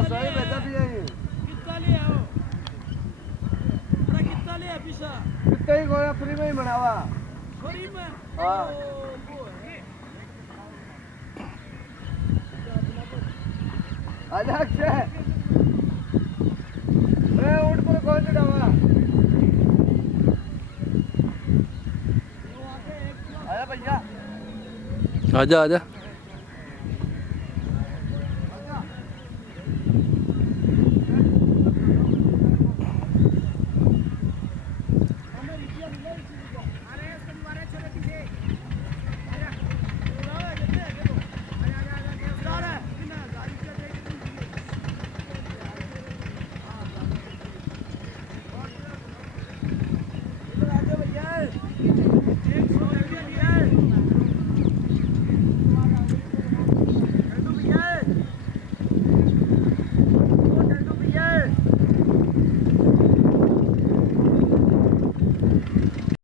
पसाई बेटा भी है कितना ले आओ अरे कितना ले पिसा कितना ही गोया फ्री में ही बनावा फ्री में हां आजा अक्षय मैं उठ पर कौन चढ़ावा आजा भैया आजा आजा